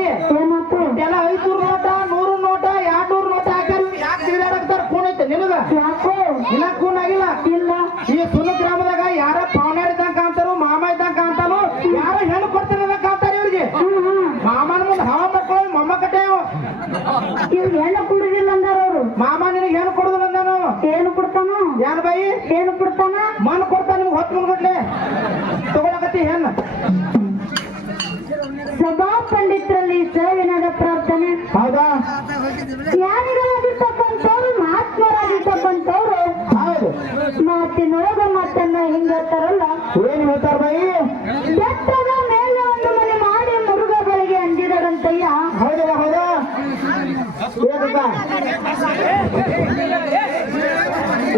ಬಾಯಿ ಏನಪ್ಪ ಎಲ್ಲ 500 ನೋಟ 100 ನೋಟ 200 ನೋಟ ಹಾಕ್ಯಾರ ಯಾಕೆ ತಿರುಗಾಡಕ್ತಾರ ಫೋನ್ ಐತೆ ನಿನಗ ಯಾಕೋ ಇನ್ನ ಫೋನ್ ಆಗಿಲ್ಲ ಇಲ್ಲ ಈ ಸುನ ಗ್ರಾಮದಾಗ ಯಾರ ಪಾವಣ್ಯಾರ ಇದ್ದಂಗ ಕಾಂತಾರು ಮಾಮ ಇದ್ದಂಗ ಕಾಂತಾನು ಯಾರ ಹೆಣ್ಣು ಕೊಡ್ತಾರ ಕಾಂತಾರ ಇವ್ರಿಗೆ ಮಾಮನ ಮುಂದೆ ಹವಾ ಮಾಡ್ಕೊಳ್ಳೋದು ಮೊಮ್ಮ ಕಟ್ಟೆ ಇವ್ರು ಹೆಣ್ಣು ಕುಡುದಿಲ್ಲ ಅಂದಾರ ಅವ್ರು ಮಾಮ ನಿನಗೆ ಏನು ಕೊಡುದಿಲ್ಲ ನಾನು ಏನು ಕೊಡ್ತಾನ ಏನ್ ಬಾಯಿ ಏನು ಕೊಡ್ತಾನ ಮಣ್ಣು ಕೊಡ್ತಾನ ನಿಮ್ಗೆ ಹೊತ್ತು ಮುಂದ್ಗಟ್ಲೆ ತಗೊಳಕತ್ತಿ ಹೆಣ್ಣು ಸಭಾ ಪಂಡಿತರಲ್ಲಿ ಸೇವಿನದ ಪ್ರಾರ್ಥನೆ ಹೌದಾ ಜ್ಞಾನಿಗಳಾಗಿರ್ತಕ್ಕಂಥವ್ರು ಮಹಾತ್ಮರಾಗಿರ್ತಕ್ಕಂಥವ್ರು ಹೌದು ಮಾತಿನೊಳಗ ಮಾತನ್ನ ಹಿಂಗತ್ತಾರಲ್ಲ ಏನ್ ಹೇಳ್ತಾರ ಬಾಯಿ ಬೆಟ್ಟದ ಮೇಲೆ ಒಂದು ಮನೆ ಮಾಡಿ ಮುರುಘಗಳಿಗೆ ಅಂಜಿದರಂತಯ್ಯ ಹೌದಾ ಹೌದಾ ಏನಕ್ಕ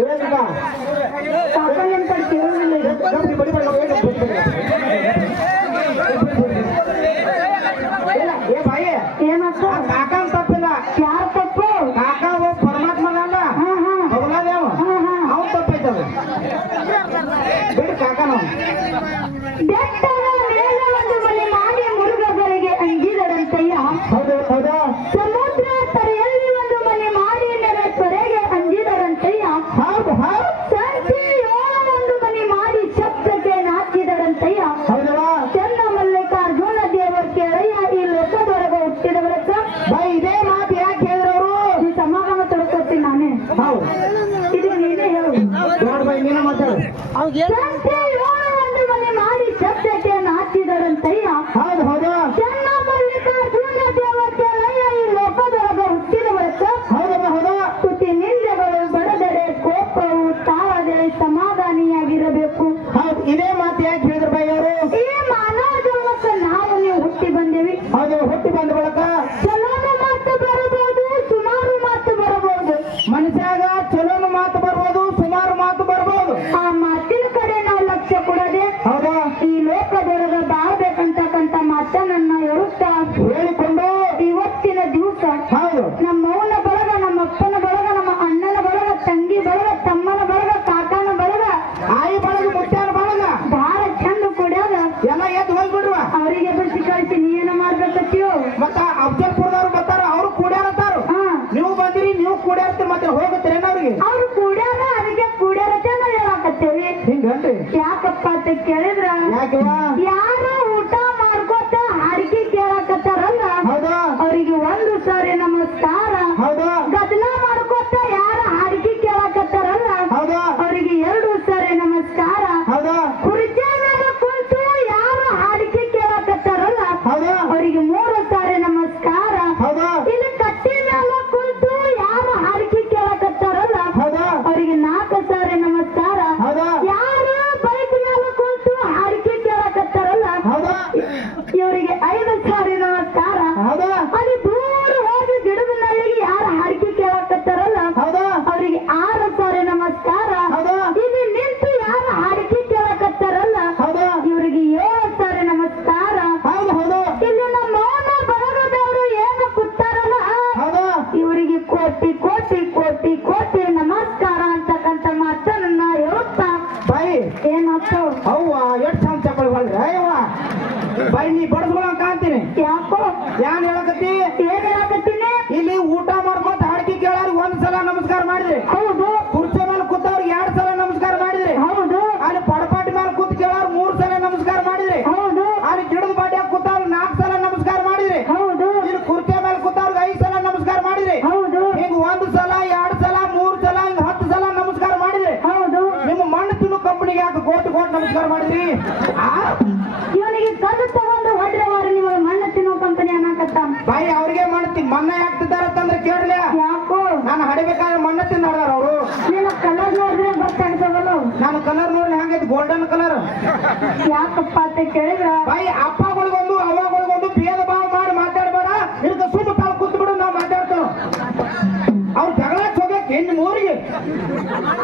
ಏನಕ್ಕ ಕಾಕಂಗನ್ ಕಡೆ ಕೇಳುವುದಿಲ್ಲ ಇದು. ಗಮನಿ ಬಡಿ ಬಡಿ ಏ ಬಾಯಿ ಏನಪ್ಪ ಕಾಕನ್ ತಪ್ಪಿಲ್ಲ ಯಾರ ತಪ್ಪು ಕಾಕ ಪರಮಾತ್ಮನಲ್ಲ ಭಗವಾದೇವ ಅವ್ನು ತಪ್ಪೈತದ ಬಿಡಿ ಕಾಕನ ಬೆಟ್ಟದ ಮೇಲೆ ಒಂದು ಮನೆ ಮಾಡಿ ಮುರುಘಗಳಿಗೆ ಅಂಜಿದರಂತಯ್ಯ ಹೌದು ಹೌದಾ ಸಮುದ್ರ ತರೆಯಲ್ಲಿ ಒಂದು ಮನೆ ಮಾಡಿ ನೆರೆ ತೊರೆಗೆ ಅಂಜಿದರಂತಯ್ಯ ಹೌದು ಹೌದು ಸಂತೆಯೋ ಒಂದು ಮನೆ ಮಾಡಿ ಶಬ್ದಕ್ಕೆ ನಾಚಿದರಂತಯ್ಯ ಹೌದವಾ ಚೆನ್ನ ಮಲ್ಲಿಕಾರ್ಜುನ ದೇವರ ಕೆಳೆಯ ಈ ಲೋಕದೊಳಗೆ ಹುಟ್ಟಿದವರಕ್ಕ ಬಾಯಿ ಇದೇ ಮಾತು ಯಾಕೆ ಹೇಳಿದ್ರು ಈ ಸಮಾಗಮ ತೊಡ್ಕೊತೀನಿ ನಾನೇ ಹೌದು ಇದು ನೀನೇ ಹೇಳು ನೋಡ್ ಬಾಯಿ ನೀನ ಮಾತಾಡು ಸಂತೆಯೋ ಒಂದು ಮನೆ ಮಾಡಿ ಶಬ್ದಕ್ಕೆ ನಾಚಿದರಂತಯ್ಯ ಹೌದು ಹೌದು ಚೆನ್ನ ಮಲ್ಲಿಕಾರ್ಜುನ ದೇವರ ಕೆಳೆಯ ಈ ಲೋಕದೊಳಗೆ ಹುಟ್ಟಿದವರಕ್ಕ ಹೌದಮ್ಮ ಹೌದಾ ತುತಿ ನಿಂದೆಗಳು ಬಡದರೆ ಕೋಪವು ತಾಳದೆ ಸಮಾಧಾನಿಯಾಗಿರಬೇಕು ಹೌದು ಇದೇ ಮಾತು ಯಾಕೆ ಹೇಳಿದ್ರು ಬಾಯಿ ಅವರು ಈ ಮಾನವ ಜನ್ಮಕ್ಕೆ ನಾವು ನೀವು ಹುಟ್ಟಿ ಬಂದೇವಿ ಹೌದು ಹುಟ್ಟಿ ಬಂದ ಬಳಕ ಚಲೋನು ಮಾತು ಬರಬಹುದು ಸುಮಾರು ಮಾತು ಬರಬಹುದು ಮನುಷ್ಯಾಗ ಚಲೋನು ಮಾತು ಬರ್ಬೋದು ಸುಮಾರು ಮಾತು ಬರ್ಬೋದು ಆ ಮಾತಿನ ಕಡೆ ನಾವು ಲಕ್ಷ್ಯ ಕೊಡದೆ ಹೌದಾ ಈ ಲೋಕದೊಳಗ ಬಾಳ್ಬೇಕಂತಕ್ಕಂತ ಮಾತನ್ನ ಹೇಳುತ್ತಾ ಹೇಳಿಕೊಂಡು ಇವತ್ತಿನ ದಿವಸ ಹೌದು ನಮ್ಮ ಮೌನ ಬಳಗ ನಮ್ಮ ಅಪ್ಪನ ಬಳಗ ನಮ್ಮ ಅಣ್ಣನ ಬಳಗ ತಂಗಿ ಬಳಗ ತಮ್ಮನ ಬಳಗ ಕಾಕನ ಬಳಗ ಆಯಿ ಬಳಗ ಮುತ್ಯಾನ ಬಳಗ ಬಹಳ ಚಂದ ಕೊಡ್ಯಾದ ಎಲ್ಲ ಎದ್ದು ಹೋಗ್ಬಿಡ್ರುವ ಅವರಿಗೆ ಬಿಡಿಸಿ ಕಳಿಸಿ ನೀ ಏನು ಮಾಡ್ಬೇಕತ್ತೀಯೋ ಮತ್ತ ಅಫ್ಜಲ್ಪುರದವ್ರು ಬರ್ತಾರ ಅವ್ರು ಕೂಡ್ಯಾರತ್ತಾರು ನೀವು ಬಂದಿರಿ ನೀವು ಕೂಡ್ಯಾರ್ತೀರಿ ಮತ್ತೆ ಹೋಗುತ್ತೀರೇನ ಅವ್ರಿಗೆ ಅವ್ರು ಕೂಡ್ಯಾರ ಅದಕ್ಕೆ ಕೂಡ್ಯಾರ ಚಂದ ಹೇಳಾಕತ್ತೇವಿ ಹಿಂಗನ್ರಿ ಯಾಕಪ್ಪ ಅಂತ ಕೇಳಿದ್ರ ಯಾಕೆವಾ ಯಾರು ಊಟ ಮಾಡ್ಕೋತ ಹಾಡಿಕೆ ಕೇಳಾಕತ್ತಾರಲ್ಲ ಹೌದಾ ಅವರಿಗೆ ಒಂದು ಸಾರಿ ನಮಸ್ಕಾರ ಹೌದಾ ಗದ್ದಲ ಮಾಡ್ಕೋತ ಯಾರ ಹಾಡಿಕೆ ಕೇಳಾಕತ್ತಾರಲ್ಲ ಹೌದಾ ಅವರಿಗೆ 2 ಸಾರಿ ನಮಸ್ಕಾರ ಹೌದಾ ಕುರ್ಚಿ ಮೇಲೆ ಕುಂತು ಯಾರು ಹಾಡಿಕೆ ಕೇಳಾಕತ್ತಾರಲ್ಲ ಹೌದಾ ಅವರಿಗೆ 3 ಸಾರಿ ನಮಸ್ಕಾರ ಹೌದಾ ಇಲ್ಲಿ ಕಟ್ಟಿ ಮೇಲೆ ಕುಂತು ಯಾರು ಹಾಡಿಕೆ ಕೇಳಾಕತ್ತಾರಲ್ಲ ಹೌದಾ ಅವರಿಗೆ 4 ಸಾರಿ ನಮಸ್ಕಾರ ಹೌದಾ ಯಾರು ಬೈಕ್ ಮೇಲೆ ಕುಂತು ಹಾಡಿಕೆ ಕೇಳಾಕತ್ತಾರಲ್ಲ ಹೌದಾ ಇವರಿಗೆ 5 ಸಾರಿ ನಮಸ್ಕಾರ ಹೌದಾ ಅಲ್ಲಿ ದೂರ ಹೋಗಿ ಗಿಡದ ನಲ್ಲಿಗೆ ಯಾರು ಹಾಡಿಕೆ ಕೇಳಾಕತ್ತಾರಲ್ಲ ಹೌದಾ ಅವರಿಗೆ 6 ಸಾರಿ ನಮಸ್ಕಾರ ಹೌದಾ ಇಲ್ಲಿ ನಿಂತು ಯಾರು ಹಾಡಿಕೆ ಕೇಳಾಕತ್ತಾರಲ್ಲ ಹೌದಾ ಇವರಿಗೆ 7 ಸಾರಿ ನಮಸ್ಕಾರ ಹೌದು ಹೌದು ಇಲ್ಲಿ ನಮ್ಮ ಮೌನ ಬರಗದವರು ಏನು ಕೂತಾರಲ್ಲ ಹೌದಾ ಇವರಿಗೆ ಕೋಟಿ ಕೋಟಿ ಕೋಟಿ ಕೋಟಿ ನಮಸ್ಕಾರ ಅಂತಕ್ಕಂಥ ಮಾತನ್ನ ಹೇಳುತ್ತಾ ಬಾಯಿ ಏನಾಯ್ತು ಅವ್ವ ಎಷ್ಟು ಚಂದ ಚಪ್ಪಳಿ ಹೊಳ್ರಿ ಅಯ್ಯವ್ವ ಬಾಯಿ ನೀ ಬಡಸ್ಕೊಳಂಗ ಕಾಣ್ತೀನಿ ಯಾಕೋ ಯಾನ್ ಹೇಳಕತ್ತಿ ಏನ್ ಹೇಳಕತ್ತೀನಿ ಇಲ್ಲಿ ಊಟ ಮಾಡ್ಕೊತ ಹಾಡ್ಕಿ ಕೇಳೋರು 1 ಸಲ ನಮಸ್ಕಾರ ಮಾಡಿದ್ರಿ ಹೌದು ಕುರ್ಚಿ ಮೇಲೆ ಕೂತವ್ರಿಗೆ 2 ಸಲ ನಮಸ್ಕಾರ ಮಾಡಿದ್ರಿ ಹೌದು ಅಲ್ಲಿ ಪಡಪಾಟಿ ಮೇಲೆ ಕೂತ್ ಕೇಳೋರು 3 ಸಲ ನಮಸ್ಕಾರ ಮಾಡಿದ್ರಿ ಹೌದು ಅಲ್ಲಿ ಗಿಡದ ಬಾಟ್ಯಾಗ ಕೂತವ್ರು 4 ಸಲ ನಮಸ್ಕಾರ ಮಾಡಿದ್ರಿ ಹೌದು ಇಲ್ಲಿ ಕುರ್ಚಿ ಮೇಲೆ ಕೂತವ್ರಿಗೆ 5 ಸಲ ನಮಸ್ಕಾರ ಮಾಡಿದ್ರಿ ಹೌದು ಹಿಂಗ 1 ಸಲ 2 ಸಲ 3 ಸಲ ಹಿಂಗ 10 ಸಲ ನಮಸ್ಕಾರ ಮಾಡಿದ್ರಿ ಹೌದು ನಿಮ್ಮ ಮಣ್ಣು ತಿನ್ನು ಕಂಪನಿಗೆ ಯಾಕೆ ಕೋಟಿ ನಮಸ್ಕಾರ ಮಾಡಿದ್ರಿ ಇವನಿಗೆ ಕದ್ದು ತಗೊಂಡು ಹೊಡ್ರವಾರ ನೀವು ಮಣ್ಣು ತಿನ್ನೋ ಕಂಪನಿ ಅನ್ನಕತ್ತ ಬಾಯಿ ಅವ್ರಿಗೆ ಮಾಡ್ತೀನಿ ಮಣ್ಣ ಯಾಕೆ ತಿಂತಾರಂತಂದ್ರೆ ಕೇಳಲಿ ಯಾಕೋ ನಾನು ಹಡಿಬೇಕಾದ್ರೆ ಮಣ್ಣ ತಿಂದಾಡ್ದಾರ ಅವರು ನೀನು ಕಲರ್ ನೋಡಿದ್ರೆ ಗೊತ್ತಾಗ್ತವಲ್ಲ ನಾನು ಕಲರ್ ನೋಡಿ ಹೆಂಗೈತಿ ಗೋಲ್ಡನ್ ಕಲರ್ ಯಾಕಪ್ಪ ಅಂತ ಕೇಳಿದ್ರ ಬಾಯಿ ಅಪ್ಪಗಳಿಗೊಂದು ಅವ್ವಗಳಿಗೊಂದು ಭೇದ ಭಾವ ಮಾಡಿ ಮಾತಾಡಬೇಡ ಇದಕ್ಕೆ ಸುಮ್ಮ ತಾಳು ಕೂತ್ ಬಿಡು ನಾವು ಮಾತಾಡ್ತೇವೆ ಅವ್ರು ಜಗಳ ಹೋಗಕ್ಕೆ ಇನ್ನು ಮೂರಿಗೆ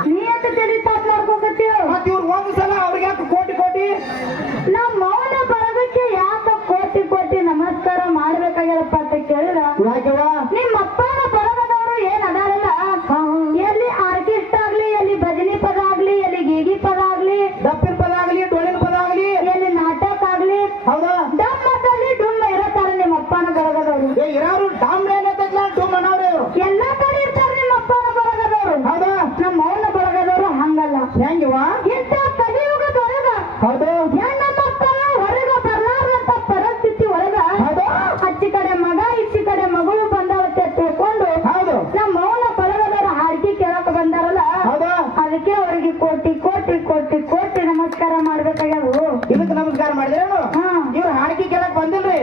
ನೀ ಅಂತ ತಿಳಿತಾತ್ ಮಾಡ್ಕೋಕತ್ತೀವ ಮತ್ತೆ ಇವ್ರು 1 ಸಲ ಅವ್ರಿಗೆ ಯಾಕೆ ಕೋಟಿ ಕೋಟಿ ನಾವ್ ಮೌನ ಬರೋದಕ್ಕೆ ಯಾಕ ಕೋಟಿ ಕೋಟಿ ನಮಸ್ಕಾರ ಮಾಡ್ಬೇಕಾಗ್ಯದಪ್ಪ ಅಂತ ಕೇಳಿದ್ರ ಯಾಕೆವಾ ನಿಮ್ಮ ಅಪ್ಪನ ಬರಗದವರು ಏನ್ ಅದಾರಲ್ಲ ಎಲ್ಲಿ ಆರ್ಕೆಸ್ಟ್ರಾ ಆಗ್ಲಿ ಎಲ್ಲಿ ಭಜನಿ ಪದ ಆಗ್ಲಿ ಎಲ್ಲಿ ಗೀಗಿ ಪದ ಆಗ್ಲಿ ದಪ್ಪಿನ ಪದ ಆಗಲಿ ಡೊಳ್ಳಿನ ಪದ ಆಗಲಿ ಎಲ್ಲಿ ನಾಟಕ ಆಗ್ಲಿ ಹೌದಾ ಡಮ್ಮದಲ್ಲಿ ಡುಮ್ಮ ಇರತ್ತಾರ ನಿಮ್ಮ ಅಪ್ಪನ ಬರಗ ಇರೋರು ಡಾಮ್ರೆ ಏನೈತಲ್ಲ ಟೂಮ್ ಅನ್ನೋರು ಇವರು ಎಲ್ಲಾ ಕಡೆ ಇರ್ತಾರ ನಿಮ್ಮ ಅಪ್ಪನ ಬಳಗದವರು ಹೌದಾ ನಮ್ಮ ಮೌನ ಬಳಗದವರು ಹಂಗಲ್ಲ ಹೆಂಗಿವ ಇಂಥ ಕಲಿಯುಗದೊಳಗ ಹೌದು ಹೆಣ್ಣ ಮಕ್ಕಳು ಹೊರಗ ಬರ್ಲಾರ್ದಂತ ಪರಿಸ್ಥಿತಿ ಒಳಗ ಹೌದು ಅಚ್ಚಿ ಕಡೆ ಮಗ ಇಚ್ಚಿ ಕಡೆ ಮಗಳು ಬಂದವತ್ತೆ ತಿಳ್ಕೊಂಡು ಹೌದು ನಮ್ಮ ಮೌನ ಬಳಗದವರು ಹಾಡ್ಕಿ ಕೇಳಕ್ ಬಂದಾರಲ್ಲ ಹೌದಾ ಅದಕ್ಕೆ ಅವರಿಗೆ ಕೋಟಿ ಕೋಟಿ ಕೋಟಿ ಕೋಟಿ ನಮಸ್ಕಾರ ಮಾಡ್ಬೇಕಾಗ್ಯಾವು ಇದಕ್ಕೆ ನಮಸ್ಕಾರ ಮಾಡಿದ್ರೇನು ಹಾ ಇವ್ರು ಹಾಡಿಕೆ ಕೇಳಕ್ ಬಂದಿಲ್ರಿ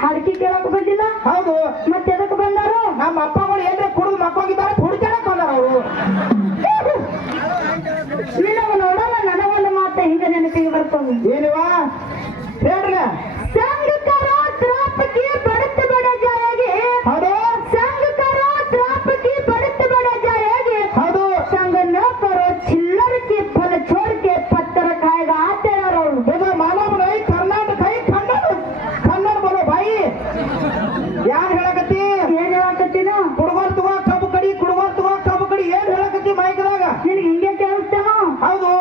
ಹಾಡ್ಕಿ ಕೇಳಕ್ ಬಂದಿಲ್ಲ ಹೌದು ಮತ್ತೆ ಎದಕ್ ಬಂದಾರು ನಮ್ಮ ಅಪ್ಪಗಳು ಏನ್ರಿ ಕುಡಿದು ಮಕ್ಕೋಗಿದ್ದಾರೆ ಹುಡುಕ್ಯಾಡಕ್ ಬಂದಾರ ಅವರು ನಿನಗ ನೋಡಲ್ಲ ನನಗೊಂದು ಮಾತು ಹಿಂಗ ನೆನಪಿಗೆ ಬರ್ತದೆ ಏನಿವ ಹೇಳ್ರಿ संग करो त्राप की बढ़त बढ़ जाएगी ಹೌದು संग करो त्राप की बढ़त बढ़ जाएगी ಹೌದು संग न करो छिल्लर की फल छोड़ के पत्थर खाएगा आते रहो ಇದು ಮಾನವ ನೈ ಕರ್ನಾಟಕ ಐ ಕನ್ನಡ ಕನ್ನಡ ಬರೋ ಬಾಯಿ ಯಾರು ಹೇಳಕತ್ತಿ ಏನ್ ಹೇಳಕತ್ತೀನ ಕುಡ್ಗೋಲ್ ತಗೋ ಕಬ್ಬು ಕಡಿ ಕುಡ್ಗೋಲ್ ತಗೋ ಕಬ್ಬು ಕಡಿ ಏನ್ ಹೇಳಕತ್ತಿ ಮೈಕದಾಗ ನಿನಗೆ ಹಿಂಗೆ ಕೇಳಿಸ್ತೇನೋ ಹೌದು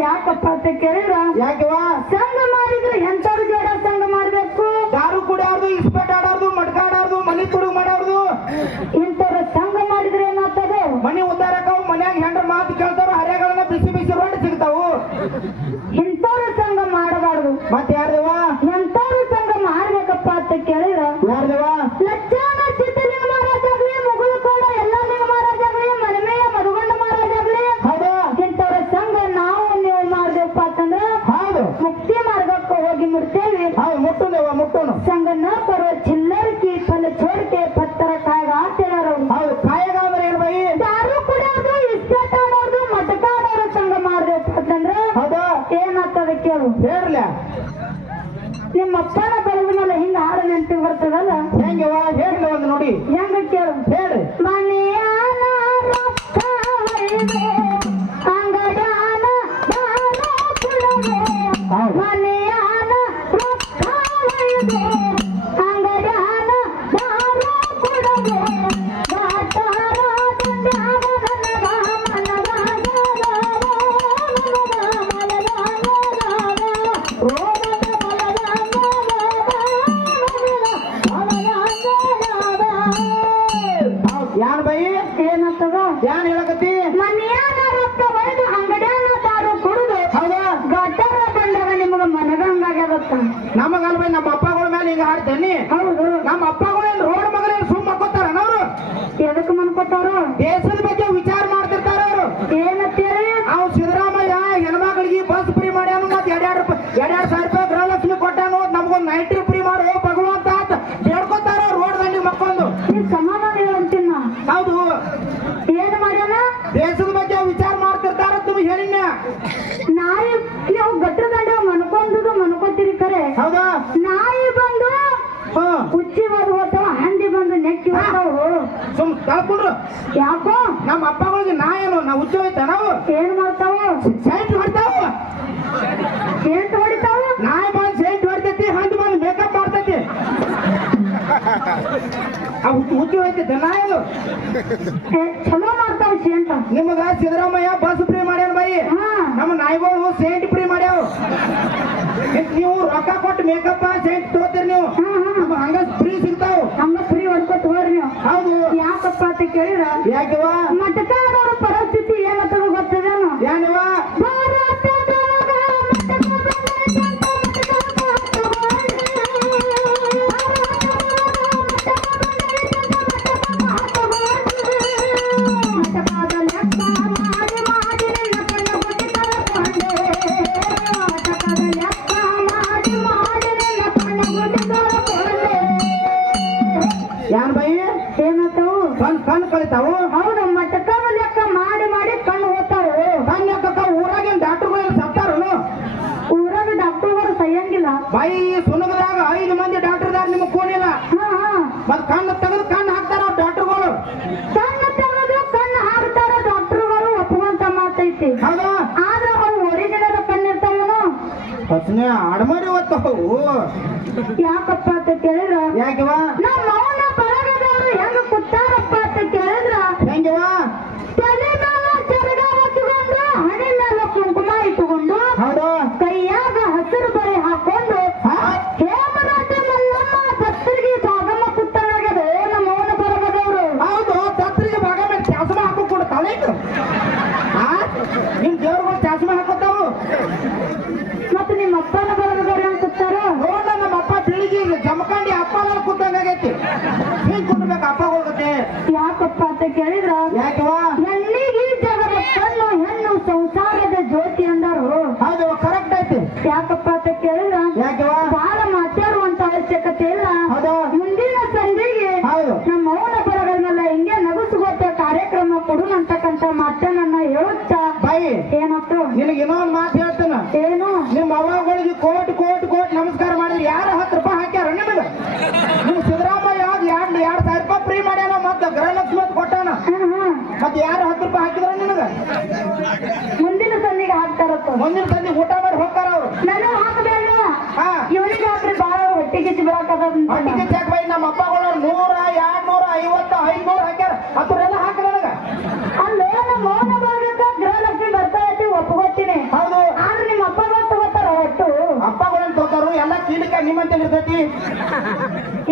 ಯಾಕಪ್ಪ ಅಂತ ಕೇಳಿದ್ರ ಯಾಕಿವ ಸಂಘ ಮಾಡಿದ್ರೆ ಎಂತವ್ರ ಜೋಡ ಸಂಘ ಮಾಡ್ಬೇಕು ದಾರು ಕುಡಿಯಾರ್ದು ಇಸ್ಪೆಟ್ ಆಡಾರ್ದು ಮಡ್ಕಾಡಾರ್ದು ಮನಿ ತುಡುಗ್ ಮಾಡಾರ್ದು ಇಂಥವ್ರ ಸಂಘ ಮಾಡಿದ್ರೆ ಏನಾಗ್ತದೆ ಮನಿ ಉದ್ದಾರಕ್ಕವು ಮನ್ಯಾಗ ಹೆಂಡ್ರ ಮಾತು ಕೇಳ್ತಾರ ಹರೆಗಳನ್ನ ಬಿಸಿ ಬಿಸಿ ರೋಡ್ ಸಿಗ್ತಾವು ಇಂಥವ್ರ ಸಂಘ ಮಾಡಬಾರ್ದು ಮತ್ತೆ ಯಾರ್ದವ ಎಂತವ್ರ ಸಂಘ ಮಾಡ್ಬೇಕಪ್ಪ ಅಂತ ಕೇಳಿದ್ರ ಯಾರ್ದವ ಲಕ್ಷಣ ಚಿತ್ತಲಿಂಗ ಮಹಾರಾಜಾಗ್ಲಿ ಮುಗುಳು ಕೂಡ ಎಲ್ಲ ಲಿಂಗ ಮಹಾರಾಜಾಗ್ಲಿ ಮನಮೆಯ ಮಧುಗೊಂಡ ಮಹಾರಾಜಾಗ್ಲಿ ಹೌದು ಇಂಥವ್ರ ಸಂಘ ನಾವು ನೀವು ಮಾಡ್ಬೇಕಪ್ಪ ಅಂತಂದ್ರ ಹೌದು ಮುಕ್ತಿ ಮಾರ್ಗಕ್ಕೆ ಹೋಗಿ ಮುಡ್ತೇವೆ ಹೌದು ಮುಟ್ಟುನವ ಮುಟ್ಟುನು ಸಂಘ ನ ಕರೋ ಚಿಲ್ಲರ್ ಕಿ ಫಲ छोड़के ಪತ್ತರ ಕಾಯ್ಗ ಆತೇನಾರು ಹೌದು ಕಾಯಗ ಅಂದ್ರೆ ಏನ್ ಬೈ ದಾರು ಕುಡಿಯೋದು ಇಸ್ಪೇಟ್ ಆಡೋದು ಮಟಕಾಡೋರು ಸಂಘ ಮಾಡ್ಬೇಕು ಅಂತಂದ್ರ ಹೌದು ಏನಾಗ್ತದೆ ಕೇಳು ಹೇಳ್ರಲ್ಲ ನಿಮ್ಮ ಅಪ್ಪನ ಬೆಳೆದ ಹಿಂಗ ಹಾಡು ನೆನಪಿಗೆ ಬರ್ತದಲ್ಲ ಹೆಂಗಿವ ಹೇಳ್ರಿ ಒಂದು ನೋಡಿ ಹೆಂಗ ಕೇಳು ಹೇಳ್ರಿ ಮನೆಯಾನ ರೊಕ್ಕ ಹೊಯ್ದೆ, ಅಂಗಡ್ಯಾನ ದಾನ ಕೊಡದೆ. ಹೌದು ಮನೆಯಾನ ರೊಕ್ಕ ಹೊಯ್ದೆ, ಅಂಗಡ್ಯಾನ ದಾನ ಕೊಡದೆ. ದಾಟಾರ ದಂಡ್ಯಾಗ ನನಗ ಮನದಾಗ ಯಾನ್ ಬೈ ಏನಂತದ ಯಾನ್ ಹೇಳಕತ್ತಿ ಮನೆಯಾನ ರೊಕ್ಕ ಹೊಯ್ದು ಅಂಗಡ್ಯಾನ ದಾರು ಕುಡಿದು ಹೌದಾ ಗಟ್ಟರ ಬಂದಾಗ ನಿಮಗ ಮನಗಂಗಾಗ್ಯದತ್ತ ನಮಗಲ್ ಬೈ ನಮ್ಮ ಅಪ್ಪಗಳ ಮೇಲೆ ಹಿಂಗ ಹಾಡ್ತೇನಿ ಹೌದು ನಮ್ಮ ಅಪ್ಪಗಳು ಏನ್ ರೋಡ್ ಮಗಲೇನ್ ಸುಮ್ ಮಕ್ಕೋತಾರ ಅವ್ರು ಎದಕ್ ಮನ್ಕೋತಾರು ದೇಶದ ಬಗ್ಗೆ ವಿಚಾರ ಮಾಡ್ತಿರ್ತಾರ ಅವರು ಏನಂತೇಳಿ ಅವ್ ಸಿದ್ದರಾಮಯ್ಯ ಹೆಣ್ಮಕ್ಳಿಗೆ ಬಸ್ ಫ್ರೀ ಮಾಡ್ಯಾನು ಮತ್ ಎರಡ್ ಸಾವಿರ ರೂಪಾಯಿ ಗೃಹಲಕ್ಷ್ಮಿ ಕೊಟ್ಟಾನು ನಮ್ಗೊಂದ್ ನೈಟ್ರಿ ಫ್ರೀ ಮಾಡು ಭಗವಂತ ಅಂತ ಹೇಳ್ಕೊತಾರ ರೋಡ್ ದಂಡಿ ಮಕ್ಕೊಂದು ಈ ಸಮಾಧಾನ ಹೇಳ್ತೀನಿ ನಾ ಹೌದು ಏನ್ ಮಾಡ್ಯಾನ ದೇಶದ ಬಗ್ಗೆ ವಿಚಾರ ಮಾಡ್ತಿರ್ತಾರ তুমি ಹೇಳಿನ ನಾಯಿ ನೀವು ಗಟ್ರ ದಂಡ ಮನ್ಕೋತೀರಿ ಖರೆ ಹೌದಾ ನಾಯಿ ಬಂದು ಹ್ಮ್ ಹುಚ್ಚಿ ಬಂದು ಹೋಗ್ತಾವ ಹಂದಿ ಬಂದು ನೆಕ್ಕಿ ಹೋಗ್ತಾವು ಸುಮ್ ಕಳ್ಕೊಂಡ್ರು ಯಾಕೋ ನಮ್ಮ ಅಪ್ಪಗಳಿಗೆ ನಾ ಏನು ನಾವು ಹುಚ್ಚ ಹೋಯ್ತ ನಾವು ಏನ್ ಮಾಡ್ತಾವ ಸೈಟ್ ಹೊಡ್ತಾವ ಏನ್ ಹೊಡಿತಾವ ನಾಯಿ ಬಂದ್ ಸೈಟ್ ಹೊಡ್ತೈತಿ ಹಂದಿ ಬಂದ್ ಮೇಕಪ್ ಮಾಡ್ತೈತಿ ಆ ಹುಚ್ಚಿ ಹೋಯ್ತೈತೆ ನಾ ಏನು ಚಲೋ ಮಾಡ್ತಾವ ಅಂತ ನಿಮಗ ಸಿದ್ದರಾಮಯ್ಯ ಬಸ್ ಫ್ರೀ ಮಾಡ್ಯಾನ ಬೈ ಹಾ ನಮ್ಮ ನಾಯಿಗಳು ಸೆಂಟ್ ಫ್ರೀ ಮಾಡ್ಯಾವ ನೀವು ರೊಕ್ಕ ಕೊಟ್ಟು ಮೇಕಪ್ ಸೆಂಟ್ ತಗೋತೀರಿ ನೀವು ನಮ್ಮ ಹಂಗ ಫ್ರೀ ಸಿಗ್ತಾವ ಹಂಗ ಫ್ರೀ ಹೊಡ್ಕೊತ ಹೋಗ್ರಿ ನೀವು ಹೌದು ಯಾಕಪ್ಪ ಅಂತ ಕೇಳಿದ್ರ ಯಾಕಿವ ಮಟಕಾದವ್ರ ಪರಿಸ್ಥಿತಿ ಏನಂತ ಗೊತ್ತದೇನು ಯಾನಿವ ಭಾರತದೊಳಗ ಮಟಕ ಬಂದೈತಂತ ಮಟಕಾದ ಲೆಕ್ಕ ಮಾಡಿ ಮಾಡಿ ನನ್ನ ಕಣ್ಣು ಗುಡ್ಡಿ ಕಳ್ಕೊಂಡೆ. ಮಟಕಾದ ಲೆಕ್ಕ ಮಾಡಿ ಮಾಡಿ ನನ್ನ ಕಣ್ಣು ಗುಡ್ಡಿ ಕಳ್ಕೊಂಡೆ. ಯಾನ್ ಬೈ ಏನಂತಾವು ಕಣ್ ಕಳಿತಾವು ಹೌದು ಮಟಕದ ಲೆಕ್ಕ ಮಾಡಿ ಮಾಡಿ ಕಣ್ಣು ಹೋಗ್ತಾವು ಕಣ್ ಯಾಕಕ್ಕ ಊರಾಗಿನ ಡಾಕ್ಟರ್ಗಳು ಸತ್ತಾರನು ಊರಾಗ ಡಾಕ್ಟರ್ಗಳು ಸಯ್ಯಂಗಿಲ್ಲ ಬೈ ಸುನಗದಾಗ 5 ಮಂದಿ ಡಾಕ್ಟರ್ದಾಗ ನಿಮಗೆ ಕೂನಿಲ್ಲ ಹಾ ಹಾ ಮತ್ ಕಣ್ಣು ತೆಗೆದು ಕಣ್ಣು ಹಾಕ್ತಾರ ಡಾಕ್ಟರ್ಗಳು ಕಣ್ಣು ತೆಗೆದು ಕಣ್ಣು ಹಾಕ್ತಾರ ಡಾಕ್ಟರ್ಗಳು ಒಪ್ಪುವಂತ ಮಾತೈತಿ ಹೌದಾ ಆದ್ರೆ ಅವು ಒರಿಜಿನಲ್ ಕಣ್ಣಿರ್ತಾವನು ಪ್ರಶ್ನೆ ಆಡಮಾರಿ ಓದ್ತಾವು ಯಾಕಪ್ಪ ಅಂತ ಕೇಳಿದ್ರ ಯಾಕಿವ ನಮ್ಮ ಮೌನ ಬಳಗದವರು ಹೆಂಗ ಕೂತಾರಪ್ಪ ಅಂತ ಕೇಳಿದ್ರ ಹೆಂಗಿವ ತಲೆ ಮೇಲೆ ಚರಗ ಹಚ್ಚಿಕೊಂಡು ಹಣೆ ಮೇಲೆ ಕುಂಕುಮ ಇಟ್ಟುಕೊಂಡು ಹೌದು ಕೈಯಾಗ ಹಸಿರು ಬರೆ ಹಾಕೊಂಡು ಹಾ? ಹೇಮರಾಜ ಮಲ್ಲಮ್ಮ ದತ್ತರಿಗೆ ಬಾಬಾ ಯಾಕಪ್ಪ ಅಂತ ಕೇಳಿದ್ರ ಯಾಕವಾ ಹೆಣ್ಣಿಗೆ ಜಗದ ಕಣ್ಣು ಹೆಣ್ಣು ಸಂಸಾರದ ಜ್ಯೋತಿ ಅಂದರು. ಹೌದು ಕರೆಕ್ಟ್ ಐತಿ. ಯಾಕಪ್ಪ ಅಂತ ಕೇಳಿದ್ರ ಯಾಕವಾ ಬಹಳ ಮಾತಾಡುವಂತ ಅವಶ್ಯಕತೆ ಇಲ್ಲ. ಹೌದು ಮುಂದಿನ ಸಂಜೆಗೆ ಹೌದು ನಮ್ಮ ಮೌನ ಬರಗಳನ್ನೆಲ್ಲ ಹಿಂಗೆ ನಗಸುಗೊತ್ತ ಕಾರ್ಯಕ್ರಮ ಕೊಡು ಅಂತಕ್ಕಂತ ಮಾತನ್ನ ಹೇಳುತ್ತಾ ಬಾಯಿ ಏನತ್ತು ನಿನಗೆ ಇನ್ನೊಂದು ಮಾತು ಹೇಳ್ತೇನ. ಏನು ನಿಮ್ಮ ಅವ್ವಗಳಿಗೆ ಕೋಟಿ ಕೋಟಿ ಕೋಟಿ ನಮಸ್ಕಾರ ಮಾಡಿದ್ರೆ ಯಾರು 10 ರೂಪಾಯಿ ಹಾಕ್ಯಾರ ನಿಮಗೆ? ನಿಮ್ ಸಿದ್ದರಾಮಯ್ಯ ಯಾವ್ದು 2,000 ರೂಪಾಯಿ ಫ್ರೀ ಮಾಡ್ಯಾನ, ಮತ್ತೆ ಗೃಹಲಕ್ಷ್ಮಿ ಅಂತ ಕೊಟ್ಟಾನ, ಮತ್ತೆ ಯಾರು 10 ರೂಪಾಯಿ ಹಾಕಿದ್ರ ನಿನಗ? ಮುಂದಿನ ಸಂದಿಗೆ ಹಾಕ್ತಾರತ್ತ. ಮುಂದಿನ ಸಂಜೆ ಊಟ ಮಾಡಿ ಹೋಗ್ತಾರ ಅವ್ರು. ನಾನು ಹಾಕಬೇಡ ಹಾ ಇವನಿಗೆ ಹಾಕ್ರಿ ಬಾಳ ಹೊಟ್ಟಿಗೆ ಚಿಬರಾಕದ ಹಟ್ಟಿಗೆ ಚೆಕ್ ಬೈ ನಮ್ಮ ಅಪ್ಪಗಳು 100, 250, 500 ಹಾಕ್ಯಾರ. ಅದ್ರೆಲ್ಲ ಹಾಕಿ ನನಗ. ಅಲ್ಲೇ ನಮ್ಮ ಮೌನ ಭಾಗಕ್ಕ ಗೃಹಲಕ್ಷ್ಮಿ ಬರ್ತಾ ಇರ್ತಿ ಒಪ್ಕೋತೀನಿ. ಹೌದು ಆದ್ರೆ ನಿಮ್ಮ ಅಪ್ಪಗಳು ತಗೋತಾರ ಒಟ್ಟು. ಅಪ್ಪಗಳನ್ನ ತಗೋತಾರು ಎಲ್ಲ ಕೀಲಿಕ ನಿಮ್ಮಂತ ಇರ್ತೈತಿ.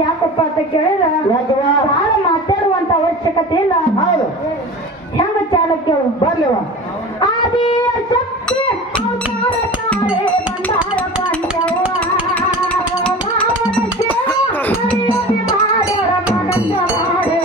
ಯಾಕಪ್ಪ ಅಂತ ಕೇಳಿದ ಯಾಕವಾ ಬಹಳ ಮಾತಾಡುವಂತ ಅವಶ್ಯಕತೆ ಇಲ್ಲ. ಹೌದು ಹೆಂಗ ಚಾಲಕ್ಯ ಬರ್ಲಿವ ಆದಿಯ ಶಕ್ತಿ ಅವತಾರ ತಾರೆ ಬಂದಾರ ಪಂಚವ್ವ ಮಾವನ ಸೇವಾ ಹರಿಯದಿ ಮಾಡ್ಯಾರ ಮನಸ್ಸ ಮಾಡೆ.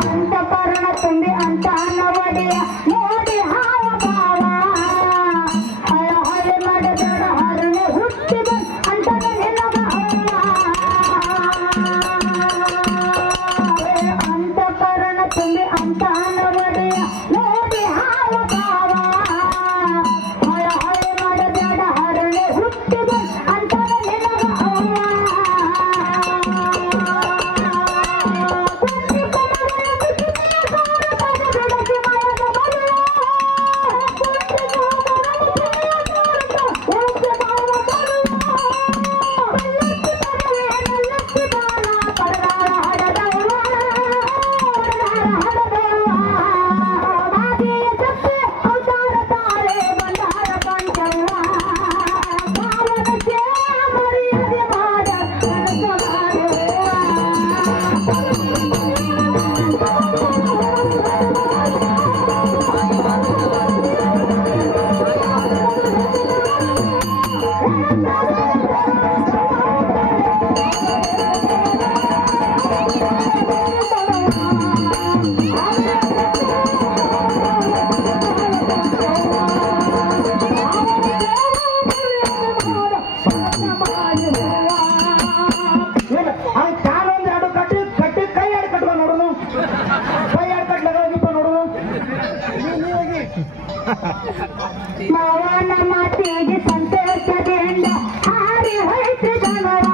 ಅಂತಃಕರಣ ತುಂಬಿ ಅಂತ ನವಡಿಯ ನೋಡಿ ಹಾವ ಭಾವ ಹಳೆ ಮಾಡಬೇಡ ಹರನೆ ಹುಟ್ಟಿ ಅಂತ ಅಂತಃಕರಣ ತುಂಬಿ ಅಂತ ನವಡಿಯ ನೋಡಿ ಹಾವ ಭಾವ ಹಳೆ ಮಾಡಬೇಡ ಹರನೆ ಹುಟ್ಟಿ ಅಂತ ಕಾಲೊಂದು ಎರಡು ಕಟ್ಟಿ ಕಟ್ಟಿ ಕೈ ಎರಡು ಕಟ್ಕೊ ನೋಡುನು ಕೈ ಎರಡು ಕಟ್ಲಾಗಿಪ್ಪ ನೋಡುನು ಮಾವನ ಮಾತಿಗೆ ಸಂತೋಷದಿಂದ ಹಾರಿ ಹೋಯ್ತು ಜನರ